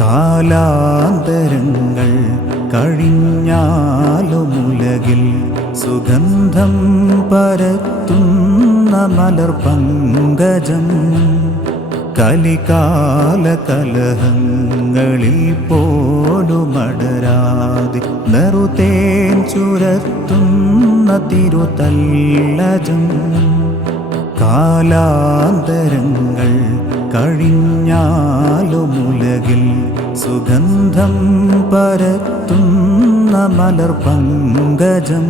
കാലാന്തരങ്ങൾ കഴിഞ്ഞാലുമുലകിൽ സുഗന്ധം പരത്തുന്ന മലർ പങ്കജം. കലികാല കലഹങ്ങളിൽ പോലുമടരാതെ നെറുതേൻ ചുരത്തുന്ന തിരുതല്ലജം. കാലാന്തരങ്ങൾ കഴിഞ്ഞാലുമുലകിൽ സുഗന്ധം പരത്തുന്ന മലർ പങ്കജം.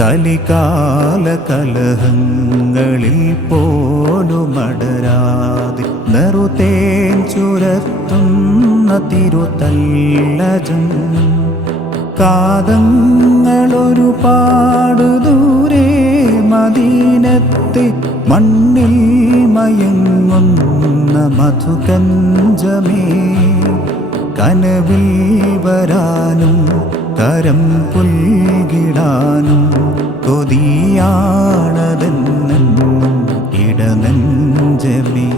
കലികാല കലഹങ്ങളിൽ പോലുമടരാതെ നെറുതേൻ ചുരത്തുന്ന തിരുതല്ലജം. കാതങ്ങളൊരുപാട് ദൂരെ മദീനത്തെ മണ്ണിൽ മയങ്ങുന്ന മധുകഞ്ചമേ കനവിൽ വരാനും കരം പുൽകിടാനും കൊതിയാണതെന്നും ഇടനെഞ്ചമേ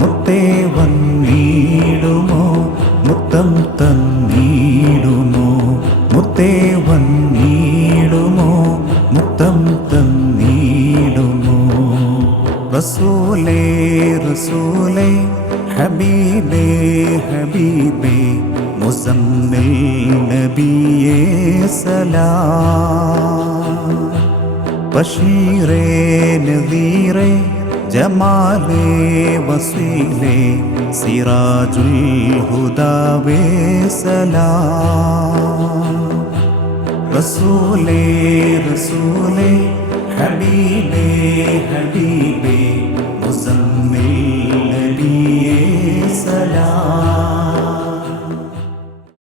മുത്തേ വന്നീടുമോ മുത്തം തന്നീടുമോ മുത്തേ വന്നീടുമോ റസൂലേ റസൂലേ ഹബീബേ ഹബീബേ മുസമ്മിൽ നബിയേ സലാം. ബഷീറേ നദീറേ ജമാലേ വസീലേ സിറാജുൽ ഹുദാവേ സലാം. റസൂലേ റസൂലേ ഹബീബേ ഹബീബേ